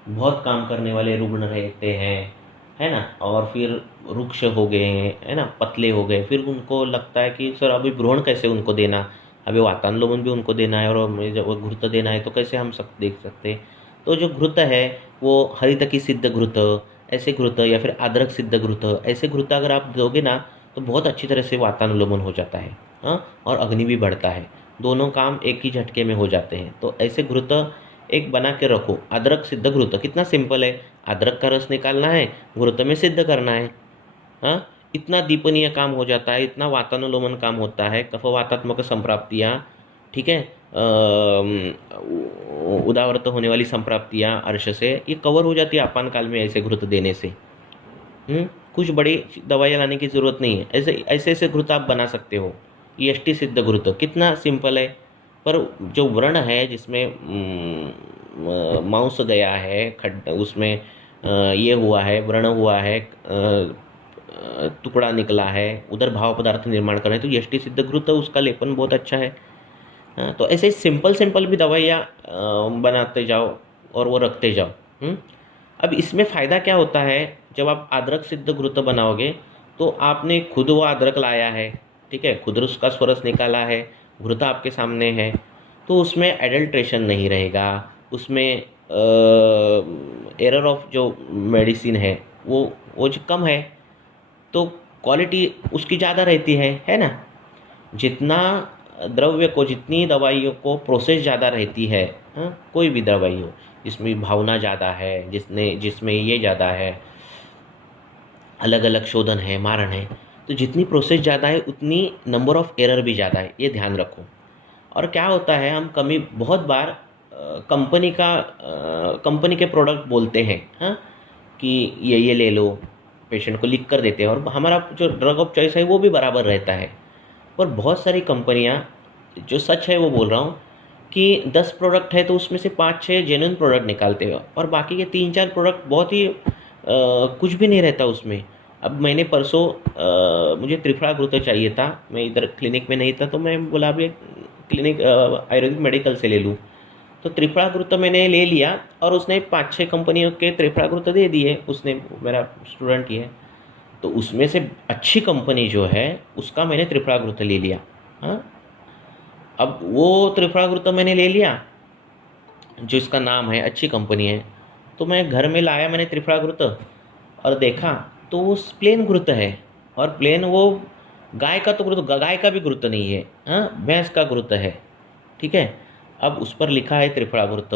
बहुत काम करने वाले रुग्ण रहते हैं, है ना, और फिर रुक्ष हो गए हैं, है ना, पतले हो गए, फिर उनको लगता है कि सर अभी भ्रूण कैसे उनको देना, अभी वातानुलोमन भी उनको देना है और जब घृत देना है, तो कैसे हम सब देख सकते हैं। तो जो घृत है वो हरितकी सिद्ध घृत, ऐसे घृत, या फिर अदरक सिद्ध घृत, ऐसे घृत अगर आप दोगे ना तो बहुत अच्छी तरह से वातानुलोमन हो जाता है, हाँ, और अग्नि भी बढ़ता है, दोनों काम एक ही झटके में हो जाते हैं। तो ऐसे घृत एक बना के रखो, अदरक सिद्ध घृत, कितना सिंपल है, अदरक का रस निकालना है, घृत में सिद्ध करना है, हाँ, इतना दीपनीय काम हो जाता है, इतना वातानुलोमन काम होता है, कफवातात्मक संप्राप्तियाँ, ठीक है, उदावर्त होने वाली संप्राप्तियाँ अर्श से ये कवर हो जाती है आपान काल में ऐसे घृत देने से। कुछ बड़ी दवाइयाँ लाने की ज़रूरत नहीं है, ऐसे ऐसे घृत आप बना सकते हो। EST सिद्ध घृत कितना सिंपल है, पर जो व्रण है जिसमें मांस गया है, उसमें ये हुआ है, व्रण हुआ है, टुकड़ा निकला है, उधर भाव पदार्थ निर्माण कर रहे हैं, तो EST सिद्ध घृत उसका लेपन बहुत अच्छा है। तो ऐसे सिंपल भी दवाइयाँ बनाते जाओ और वो रखते जाओ। अब इसमें फ़ायदा क्या होता है, जब आप अदरक सिद्ध घृत बनाओगे तो आपने खुद वो अदरक लाया है, ठीक है, खुद उसका स्वरस निकाला है, घृत आपके सामने है, तो उसमें एडल्ट्रेशन नहीं रहेगा, उसमें एरर ऑफ जो मेडिसिन है वो जो कम है, तो क्वालिटी उसकी ज़्यादा रहती है ना। जितना द्रव्य को, जितनी दवाइयों को प्रोसेस ज़्यादा रहती है, हाँ, कोई भी दवाई हो जिसमें भावना ज़्यादा है, जिसमें ये ज़्यादा है, अलग अलग शोधन है, मारण है, तो जितनी प्रोसेस ज़्यादा है उतनी नंबर ऑफ़ एरर भी ज़्यादा है, ये ध्यान रखो। और क्या होता है, हम बहुत बार कंपनी के प्रोडक्ट बोलते हैं, हाँ, कि ये ले लो, पेशेंट को लिख कर देते हैं, और हमारा जो ड्रग ऑफ चॉइस है वो भी बराबर रहता है। पर बहुत सारी कंपनियां, जो सच है वो बोल रहा हूँ, कि 10 प्रोडक्ट है तो उसमें से 5-6 जेन्युइन प्रोडक्ट निकालते हो और बाकी के 3-4 प्रोडक्ट बहुत ही कुछ भी नहीं रहता उसमें। अब मैंने परसों मुझे त्रिफला घृत चाहिए था, मैं इधर क्लिनिक में नहीं था तो मैं बोला अभी क्लिनिक आयुर्वेदिक मेडिकल से ले लूँ, तो त्रिफला घृत मैंने ले लिया और उसने 5-6 कंपनियों के त्रिफला घृत दे दिए, उसने, मेरा स्टूडेंट ही है, तो उसमें से अच्छी कंपनी जो है उसका मैंने त्रिफला घृत ले लिया। हाँ, अब वो त्रिफला घृत मैंने ले लिया जो इसका नाम है, अच्छी कंपनी है, तो मैं घर में लाया मैंने त्रिफला घृत और देखा तो वो प्लेन घृत है, और प्लेन वो गाय का तो घृत, गाय का भी घृत नहीं है, हाँ, भैंस का घृत है, ठीक है। अब उस पर लिखा है त्रिफला घृत,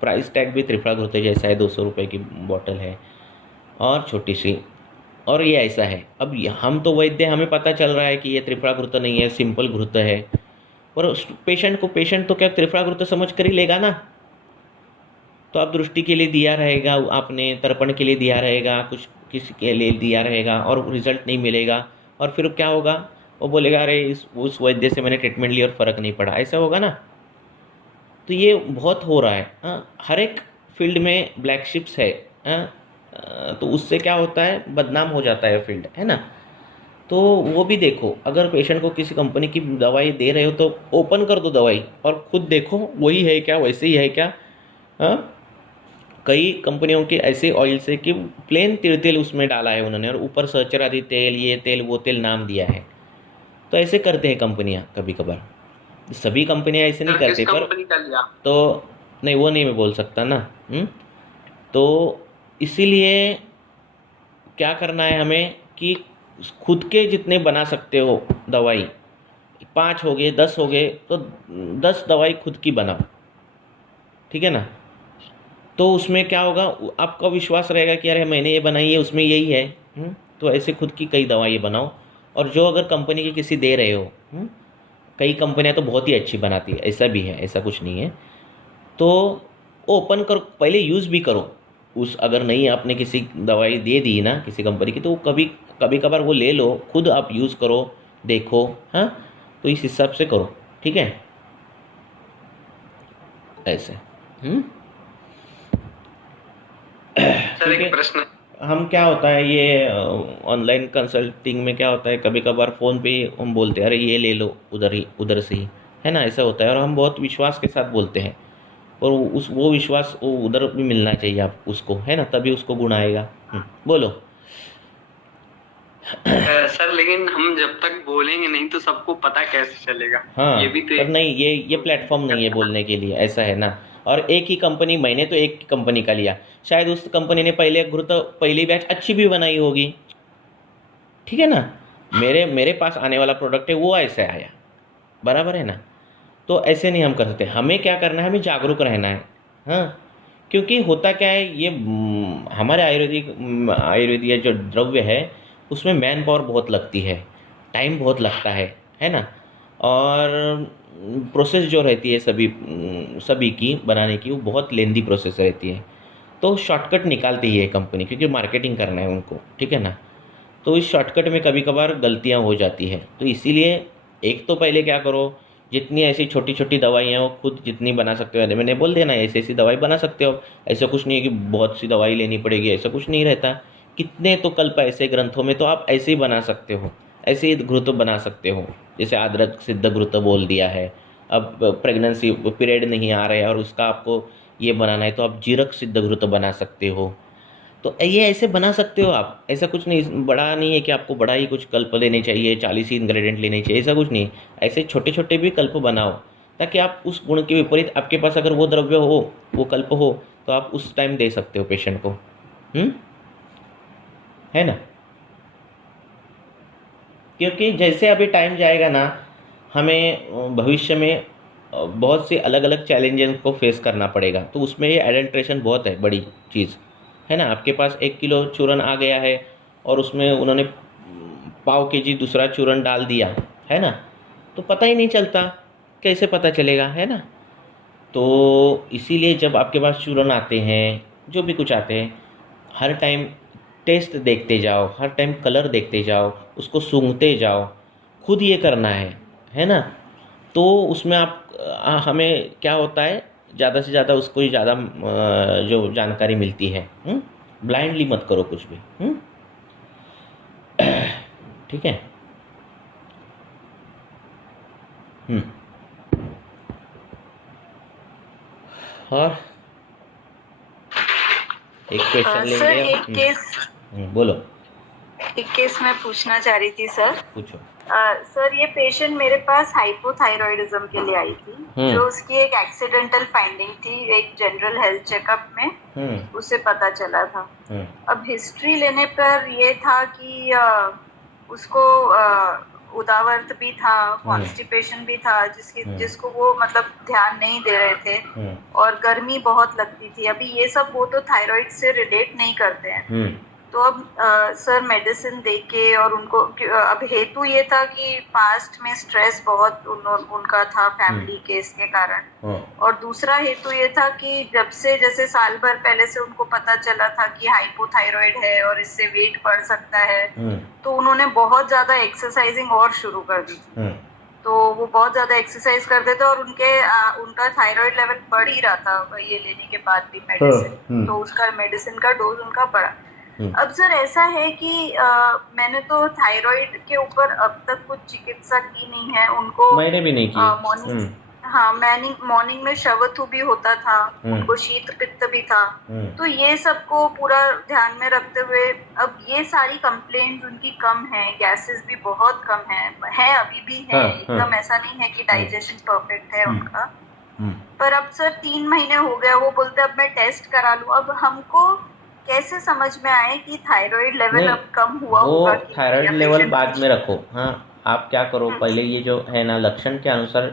प्राइस टैग भी त्रिफला घृत जैसा है, 200 रुपये की बॉटल है और छोटी सी, और ये ऐसा है। अब हम तो वैद्य, हमें पता चल रहा है कि ये त्रिफला घृत नहीं है, सिंपल घृत है, पर पेशेंट तो क्या त्रिफला घृत समझ कर ही लेगा ना। तो आप दृष्टि के लिए दिया रहेगा आपने, तर्पण के लिए दिया रहेगा, कुछ किसी के लिए दिया रहेगा और रिजल्ट नहीं मिलेगा, और फिर क्या होगा, वो बोलेगा अरे उस वैद्य से मैंने ट्रीटमेंट लिया और फ़र्क नहीं पड़ा, ऐसा होगा ना। तो ये बहुत हो रहा है। हर एक फील्ड में ब्लैक शिप्स है। तो उससे क्या होता है, बदनाम हो जाता है फील्ड, है ना। तो वो भी देखो, अगर पेशेंट को किसी कंपनी की दवाई दे रहे हो तो ओपन कर दो दवाई और खुद देखो वही है क्या, वैसे ही है क्या। कई कंपनियों के ऐसे ऑयल से कि प्लेन तिल उसमें डाला है उन्होंने और ऊपर सहचरादी तेल, ये तेल, वो तेल नाम दिया है। तो ऐसे करते हैं कंपनियां कभी कभार, सभी कंपनियां ऐसे नहीं करती, पर तो नहीं, वो नहीं मैं बोल सकता ना। तो इसीलिए क्या करना है हमें कि खुद के जितने बना सकते हो दवाई, 5 हो गए, 10 हो गए, तो 10 दवाई खुद की बनाओ, ठीक है ना। तो उसमें क्या होगा, आपका विश्वास रहेगा कि अरे मैंने ये बनाई है, उसमें यही है। तो ऐसे खुद की कई दवाई बनाओ, और जो अगर कंपनी की किसी दे रहे हो, कई कंपनियां तो बहुत ही अच्छी बनाती है, ऐसा भी है, ऐसा कुछ नहीं है, तो ओपन करो, पहले यूज़ भी करो उस, अगर नहीं आपने किसी दवाई दे दी ना किसी कंपनी की, तो कभी कभार वो ले लो, खुद आप यूज़ करो, देखो। हाँ, तो इस हिसाब से करो, ठीक है, ऐसे। सर एक प्रश्न, हम क्या होता है ये ऑनलाइन कंसल्टिंग में क्या होता है, कभी कभार फ़ोन पे हम बोलते हैं अरे ये ले लो उधर से ही, है ना, ऐसा होता है, और हम बहुत विश्वास के साथ बोलते हैं, और वो विश्वास वो उधर भी मिलना चाहिए आप उसको, है ना, तभी उसको गुण आएगा। बोलो। सर लेकिन हम जब तक बोलेंगे नहीं तो सबको पता कैसे चलेगा। हाँ, ये भी तो पर नहीं, ये प्लेटफॉर्म नहीं है बोलने के लिए, ऐसा है ना। और एक ही कंपनी, मैंने तो एक कंपनी का लिया, शायद उस कंपनी ने पहली बैच अच्छी भी बनाई होगी, ठीक है ना। मेरे पास आने वाला प्रोडक्ट है वो ऐसे आया, बराबर है ना। तो ऐसे नहीं हम कर सकते, हमें क्या करना है, हमें जागरूक रहना है। हाँ, क्योंकि होता क्या है, ये हमारे आयुर्वेदिक जो द्रव्य है उसमें मैन पावर बहुत लगती है, टाइम बहुत लगता है ना, और प्रोसेस जो रहती है सभी की बनाने की, वो बहुत लेंदी प्रोसेस रहती है। तो शॉर्टकट निकालती है कंपनी, क्योंकि मार्केटिंग करना है उनको, ठीक है ना। तो इस शॉर्टकट में कभी कभार गलतियां हो जाती है। तो इसीलिए एक तो पहले क्या करो, जितनी ऐसी छोटी छोटी दवाइयाँ हो खुद जितनी बना सकते हो, मैंने बोल देना ऐसी दवाई बना सकते हो। ऐसा कुछ नहीं है कि बहुत सी दवाई लेनी पड़ेगी, ऐसा कुछ नहीं रहता। कितने तो कल्प ऐसे ग्रंथों में तो आप ऐसे ही बना सकते हो, ऐसे ही घृत बना सकते हो। जैसे अदरक सिद्ध घृत बोल दिया है, अब प्रेगनेंसी पीरियड नहीं आ रहा है और उसका आपको ये बनाना है तो आप जीरक सिद्ध घृत बना सकते हो। तो ये ऐसे बना सकते हो आप, ऐसा कुछ नहीं, बड़ा नहीं है कि आपको बड़ा ही कुछ कल्प लेने चाहिए, 40 ही इंग्रेडिएंट लेने चाहिए, ऐसा कुछ नहीं। ऐसे छोटे छोटे भी कल्प बनाओ, ताकि आप उस गुण के विपरीत आपके पास अगर वो द्रव्य हो, वो कल्प हो, तो आप उस टाइम दे सकते हो पेशेंट को, है ना। क्योंकि जैसे अभी टाइम जाएगा ना, हमें भविष्य में बहुत सी अलग अलग चैलेंजेस को फेस करना पड़ेगा। तो उसमें ये एडल्ट्रेशन बहुत है बड़ी चीज़, है ना। आपके पास 1 किलो चूरन आ गया है और उसमें उन्होंने पाव केजी दूसरा चूरन डाल दिया, है ना, तो पता ही नहीं चलता, कैसे पता चलेगा, है ना। तो इसीलिए जब आपके पास चूरन आते हैं, जो भी कुछ आते हैं, हर टाइम टेस्ट देखते जाओ, हर टाइम कलर देखते जाओ, उसको सूंघते जाओ, खुद ये करना है ना। तो उसमें आप हमें क्या होता है, ज़्यादा से ज़्यादा उसको ही ज़्यादा जो जानकारी मिलती है। ब्लाइंडली मत करो कुछ भी। ठीक है। और एक क्वेश्चन सर लेंगे। एक केस बोलो। एक केस मैं पूछना चाह रही थी सर। पूछो। सर ये पेशेंट मेरे पास हाइपोथायरॉयडिज्म के लिए आई थी, जो उसकी एक एक्सीडेंटल फाइंडिंग थी एक जनरल हेल्थ चेकअप में, उसे पता चला था। अब हिस्ट्री लेने पर ये था कि उसको उदावर्त भी था, कॉन्स्टिपेशन भी था, जिसको वो मतलब ध्यान नहीं दे रहे थे, और गर्मी बहुत लगती थी। अभी ये सब वो तो थायराइड से रिलेट नहीं करते हैं। तो अब सर मेडिसिन देके और उनको अब हेतु ये था कि पास्ट में स्ट्रेस बहुत उनका था फैमिली केस के कारण, और दूसरा हेतु ये था कि जब से जैसे साल भर पहले से उनको पता चला था कि हाइपोथायरॉइड है और इससे वेट बढ़ सकता है, तो उन्होंने बहुत ज्यादा एक्सरसाइजिंग और शुरू कर दी। तो वो बहुत ज्यादा एक्सरसाइज करते थे और उनका थायराइड लेवल बढ़ ही रहा था ये लेने के बाद भी मेडिसिन, तो उसका मेडिसिन का डोज उनका बढ़ा। अब सर ऐसा है कि मैंने तो थायराइड के ऊपर अब तक कुछ चिकित्सा की नहीं है उनको। मैंने भी नहीं की। मॉर्निंग में शवथु भी होता था, उनको शीत पित्त भी था, तो ये सबको पूरा ध्यान में रखते हुए अब ये सारी कंप्लेंट्स उनकी कम है, गैसेस भी बहुत कम है अभी भी है, एकदम ऐसा नहीं है कि डाइजेशन परफेक्ट है उनका। पर अब सर 3 महीने हो गया, वो बोलते अब मैं टेस्ट करा लूं। अब हमको कैसे समझ में आए कि थायराइड लेवल अब कम हुआ होगा? वो थायराइड लेवल बाद में रखो। आप क्या करो, पहले ये जो है ना लक्षण के अनुसार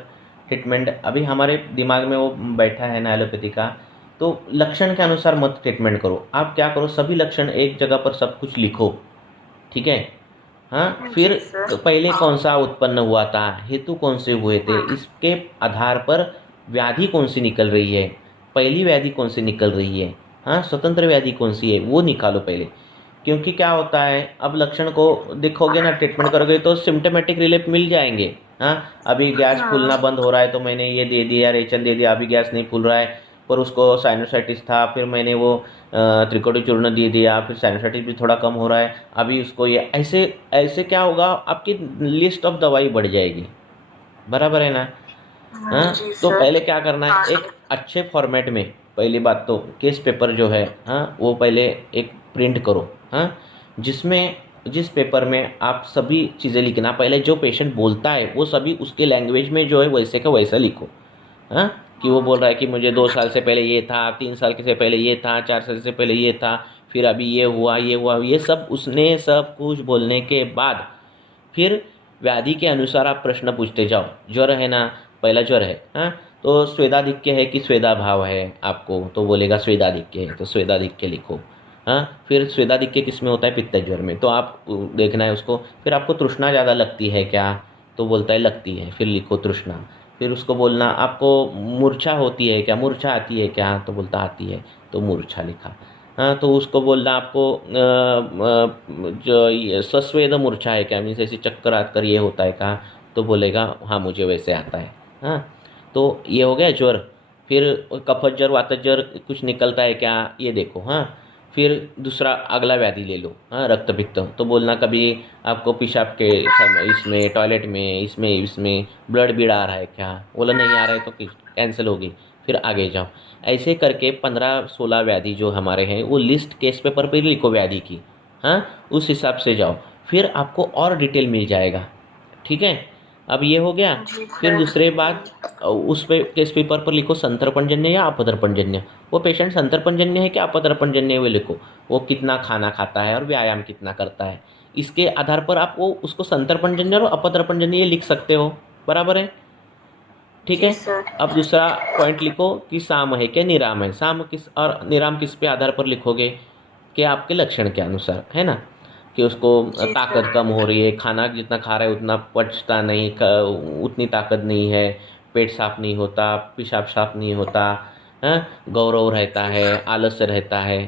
ट्रीटमेंट, अभी हमारे दिमाग में वो बैठा है ना एलोपैथी का, तो लक्षण के अनुसार मत ट्रीटमेंट करो। आप क्या करो, सभी लक्षण एक जगह पर सब कुछ लिखो, ठीक है। फिर पहले कौन सा उत्पन्न हुआ था, हेतु कौन से हुए थे, इसके आधार पर व्याधि कौन सी निकल रही है, पहली व्याधि कौन सी निकल रही है, स्वतंत्र व्याधि कौन सी है, वो निकालो पहले। क्योंकि क्या होता है, अब लक्षण को देखोगे ना, ट्रीटमेंट करोगे तो सिम्टोमेटिक रिलीफ मिल जाएंगे। अभी गैस फूलना बंद हो रहा है तो मैंने ये दे दिया, रेचन दे दिया, अभी गैस नहीं फूल रहा है, पर उसको साइनोसाइटिस था, फिर मैंने वो त्रिकोटी चूर्ण दे दिया, फिर साइनोसाइटिस भी थोड़ा कम हो रहा है, अभी उसको ये ऐसे क्या होगा, आपकी लिस्ट ऑफ दवाई बढ़ जाएगी, बराबर है ना। तो पहले क्या करना है, एक अच्छे फॉर्मेट में, पहली बात तो केस पेपर जो है वो पहले एक प्रिंट करो, जिस पेपर में आप सभी चीज़ें लिखना, पहले जो पेशेंट बोलता है वो सभी उसके लैंग्वेज में जो है वैसे का वैसा लिखो। कि वो बोल रहा है कि मुझे 2 साल से पहले ये था, 3 साल से पहले ये था, 4 साल से पहले ये था, फिर अभी ये हुआ, ये सब उसने सब कुछ बोलने के बाद फिर व्याधि के अनुसार आप प्रश्न पूछते जाओ। ज्वर है ना, पहला ज्वर है, तो स्वेदाधिक्य है कि स्वेदा भाव है आपको, तो बोलेगा स्वेदाधिक्य है, तो स्वेदाधिक्य लिखो। फिर स्वेदाधिक्य किस में होता है, पित्त ज्वर में, तो आप देखना है उसको। फिर आपको तृष्णा ज़्यादा लगती है क्या, तो बोलता है लगती है, फिर लिखो तृष्णा। फिर उसको बोलना आपको मूर्छा होती है क्या, मूर्छा आती है क्या, तो बोलता आती है, तो मूर्छा लिखा। तो उसको बोलना आपको जो सस्वेद मूर्छा है क्या, मीन्स ऐसे चक्कर आकर ये होता है क्या, तो बोलेगा हाँ मुझे वैसे आता है। तो ये हो गया ज्वर। फिर कफत ज्वर, वातज ज्वर कुछ निकलता है क्या, ये देखो। फिर दूसरा अगला व्याधि ले लो, रक्त पित्त, तो बोलना कभी आपको पेशाब के इसमें टॉयलेट में इसमें ब्लड बीड आ रहा है क्या, बोला नहीं आ रहा है तो कैंसिल होगी, फिर आगे जाओ। ऐसे करके 15-16 व्याधि जो हमारे हैं वो लिस्ट केस पेपर पर लिखो व्याधि की, उस हिसाब से जाओ, फिर आपको और डिटेल मिल जाएगा, ठीक है। अब ये हो गया। फिर दूसरे बात उस पे केस पेपर पर लिखो संतर्पणजन्य या अपतर्पणजन्य। वो पेशेंट संतर्पणजन्य है कि अपतर्पणजन्य है वो लिखो, वो कितना खाना खाता है और व्यायाम कितना करता है, इसके आधार पर आप वो उसको संतर्पणजन्य और अपतर्पणजन्य ये लिख सकते हो, बराबर है, ठीक है। अब दूसरा पॉइंट लिखो कि साम है क्या निराम है, साम किस और निराम किस पे आधार पर लिखोगे कि आपके लक्षण के अनुसार, है ना, कि उसको ताकत कम हो रही है, खाना जितना खा रहा है उतना पचता नहीं, उतनी ताकत नहीं है, पेट साफ नहीं होता, पेशाब साफ नहीं होता, गौरव रहता है, आलस्य रहता है,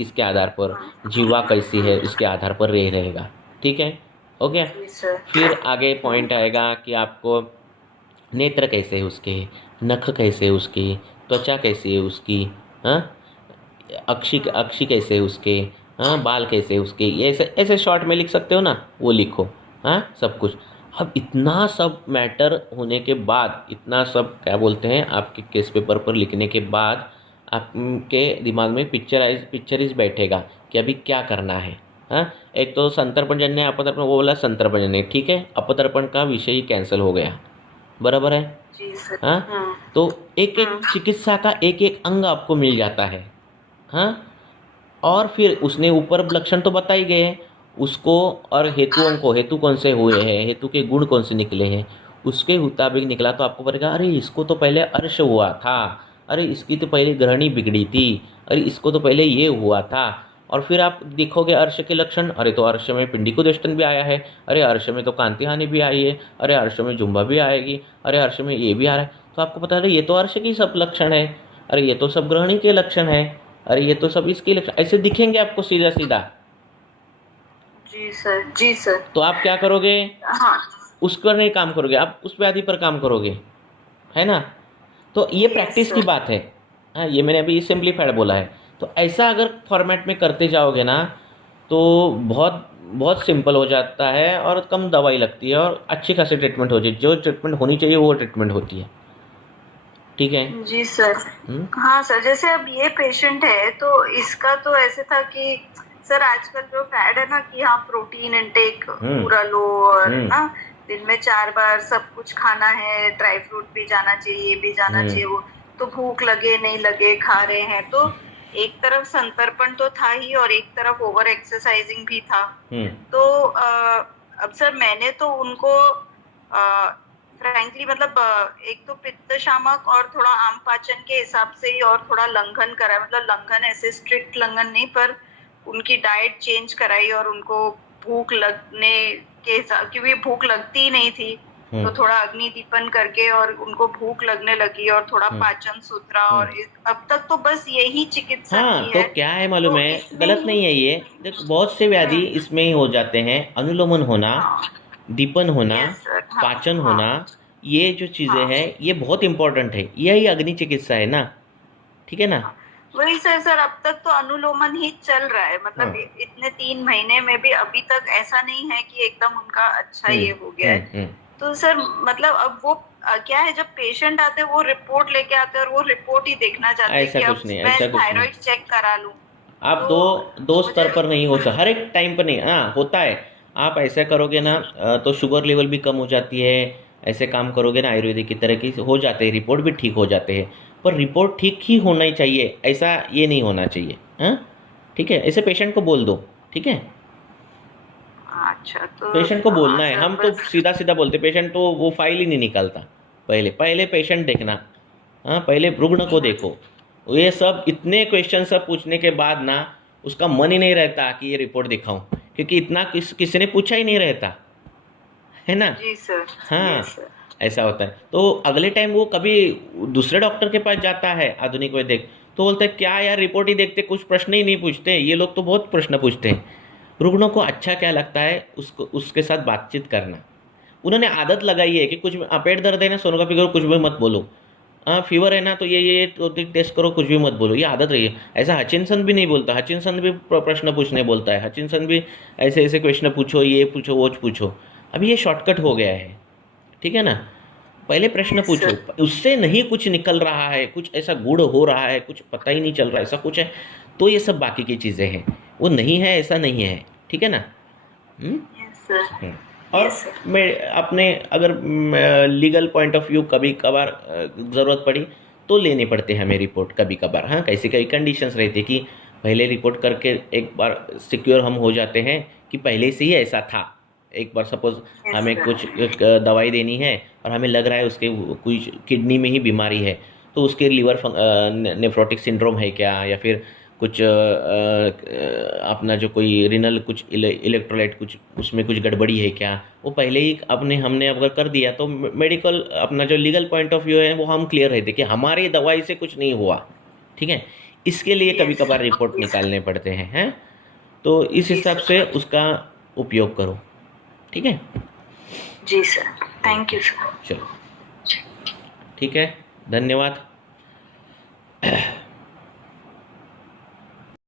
इसके आधार पर जीवा कैसी है इसके आधार पर रहेगा, ठीक है, हो गया। फिर आगे पॉइंट आएगा कि आपको नेत्र कैसे है उसके, नख कैसे है उसकी, त्वचा कैसी है उसकी, हाँ, अक्षी कैसे है उसके, हाँ, बाल कैसे है उसके, ये ऐसे ऐसे शॉर्ट में लिख सकते हो ना, वो लिखो, हाँ, सब कुछ। अब इतना सब मैटर होने के बाद, इतना सब क्या बोलते हैं आपके केस पेपर पर लिखने के बाद आपके दिमाग में पिक्चराइज बैठेगा कि अभी क्या करना है। हाँ, एक तो संतर्पणजन्य अपतर्पण, वो वाला संतर्पणजन्य, ठीक है, अपतर्पण का विषय ही कैंसिल हो गया, बराबर है। जी सर। हाँ, तो एक एक चिकित्सा का एक एक अंग आपको मिल जाता है। हाँ, और फिर उसने ऊपर लक्षण तो बता ही गए हैं उसको, और हेतुओं को, हेतु कौन से हुए हैं, हेतु के गुण कौन से निकले हैं, उसके मुताबिक निकला तो आपको पड़ेगा, अरे इसको तो पहले अर्श हुआ था, अरे इसकी तो पहले ग्रहणी बिगड़ी थी, अरे इसको तो पहले ये हुआ था। और फिर आप देखोगे अर्श के लक्षण, अरे तो अर्श में पिंडिकोदेष्टन भी आया है, अरे अर्श में तो कांति हानि भी आई है, अरे अर्श में जुम्बा भी आएगी, अरे अर्श में ये भी आ रहा है, तो आपको पता है ये तो अर्श की सब लक्षण है, अरे ये तो सब ग्रहणी के लक्षण है, अरे ये तो सब इसके लक्षण, ऐसे दिखेंगे आपको सीधा सीधा। जी सर, जी सर। तो आप क्या करोगे? हाँ, उस पर नहीं काम करोगे, आप उस व्याधि पर काम करोगे, है ना। तो ये प्रैक्टिस की बात है। हाँ, ये मैंने अभी सिंप्लीफाइड बोला है। तो ऐसा अगर फॉर्मेट में करते जाओगे ना तो बहुत बहुत सिंपल हो जाता है और कम दवाई लगती है और अच्छी खासी ट्रीटमेंट होती है, जो ट्रीटमेंट होनी चाहिए वो ट्रीटमेंट होती है। ठीक है जी सर। हाँ सर, जैसे अब ये पेशेंट है तो इसका तो ऐसे था कि सर आजकल जो फैड है ना कि हाँ प्रोटीन इनटेक पूरा लो और ना दिन में 4 बार सब कुछ खाना है, ड्राई फ्रूट भी जाना चाहिए, ये भी जाना चाहिए, वो तो भूख लगे नहीं लगे खा रहे हैं। तो एक तरफ संतर्पण तो था ही और एक तरफ ओवर एक्सरसाइजिंग भी था। तो अब सर मैंने तो उनको फ्रैंकली मतलब एक तो पित्त शामक और थोड़ा आम पाचन के हिसाब से ही और थोड़ा लंघन कराया, मतलब लंघन ऐसे स्ट्रिक्ट लंघन नहीं, पर उनकी डाइट चेंज कराई और उनको भूख लगने के हिसाब, क्योंकि भूख लगती ही नहीं थी तो थोड़ा अग्नि दीपन करके और उनको भूख लगने लगी और थोड़ा पाचन सुधरा। और अब तक तो बस यही चिकित्सा की तो है। क्या है मालूम है, गलत नहीं है ये, बहुत से व्याधि इसमें ही हो जाते हैं। अनुलोमन होना, दीपन होना, पाचन होना, ये जो चीजें हैं ये बहुत इंपॉर्टेंट है, यही अग्नि चिकित्सा है ना, ठीक है ना। वही सर अब तक तो अनुलोमन ही चल रहा है, मतलब इतने 3 महीने में भी अभी तक ऐसा नहीं है कि एकदम उनका अच्छा ये हो गया है। तो सर मतलब अब वो क्या है, जब पेशेंट आते हैं वो रिपोर्ट लेके आते हैं और वो रिपोर्ट ही देखना चाहते हैं कि अब मैं थायराइड चेक करा लूं। आप दो स्तर पर नहीं हो सकता, हर एक टाइम पर नहीं। हाँ होता है, आप ऐसा करोगे ना तो शुगर लेवल भी कम हो जाती है, ऐसे काम करोगे ना आयुर्वेदिक की तरह की हो जाते हैं, रिपोर्ट भी ठीक हो जाते हैं। पर रिपोर्ट ठीक ही होना ही चाहिए, ऐसा ये नहीं होना चाहिए। हाँ ठीक है, ऐसे पेशेंट को बोल दो, ठीक है। अच्छा, तो पेशेंट को बोलना है, हम तो सीधा सीधा बोलते, पेशेंट तो वो फाइल ही नहीं निकालता। पहले पेशेंट देखना, हाँ पहले रुग्ण को देखो। ये सब इतने क्वेश्चन सब पूछने के बाद ना उसका मन ही नहीं रहता कि ये रिपोर्ट दिखाऊं, क्योंकि इतना किसी ने पूछा ही नहीं रहता, है ना। जी सर। हाँ ऐसा होता है। तो अगले टाइम वो कभी दूसरे डॉक्टर के पास जाता है आधुनिक वैद्य, तो बोलते हैं क्या यार रिपोर्ट ही देखते, कुछ प्रश्न ही नहीं पूछते, ये लोग तो बहुत प्रश्न पूछते हैं। रुग्णों को अच्छा क्या लगता है उसके साथ बातचीत करना। उन्होंने आदत लगाई है कि कुछ पेट दर्द है ना सोनोग्राफी करो, कुछ भी मत बोलो, हाँ फीवर है ना तो ये टेस्ट करो, कुछ भी मत बोलो, ये आदत रही है। ऐसा हचिनसन भी नहीं बोलता, हचिनसन भी प्रश्न पूछने बोलता है, हचिनसन भी ऐसे ऐसे क्वेश्चन पूछो, ये पूछो वो पूछो। अभी ये शॉर्टकट हो गया है, ठीक है ना। पहले प्रश्न पूछो, उससे नहीं कुछ निकल रहा है, कुछ ऐसा गुड़ हो रहा है, कुछ पता ही नहीं चल रहा है, ऐसा कुछ है तो ये सब बाकी की चीज़ें हैं, वो नहीं है ऐसा नहीं है, ठीक है ना। और मैं अपने अगर लीगल पॉइंट ऑफ व्यू कभी कभार ज़रूरत पड़ी तो लेने पड़ते हैं हमें रिपोर्ट कभी कभार। हाँ कैसी कई कंडीशंस रहती कि पहले रिपोर्ट करके एक बार सिक्योर हम हो जाते हैं कि पहले से ही ऐसा था। एक बार सपोज हमें कुछ दवाई देनी है और हमें लग रहा है उसके कुछ किडनी में ही बीमारी है, तो उसके लीवर नेफ्रोटिक सिंड्रोम है क्या, या फिर कुछ अपना जो कोई रिनल कुछ इलेक्ट्रोलाइट कुछ उसमें कुछ गड़बड़ी है क्या, वो पहले ही हमने अगर कर दिया तो मेडिकल अपना जो लीगल पॉइंट ऑफ व्यू है वो हम क्लियर रहते कि हमारी दवाई से कुछ नहीं हुआ, ठीक है। इसके लिए कभी कभार रिपोर्ट निकालने पड़ते हैं। तो इस हिसाब से उसका उपयोग करो, ठीक है। जी सर, थैंक यू सर। चलो ठीक है, धन्यवाद।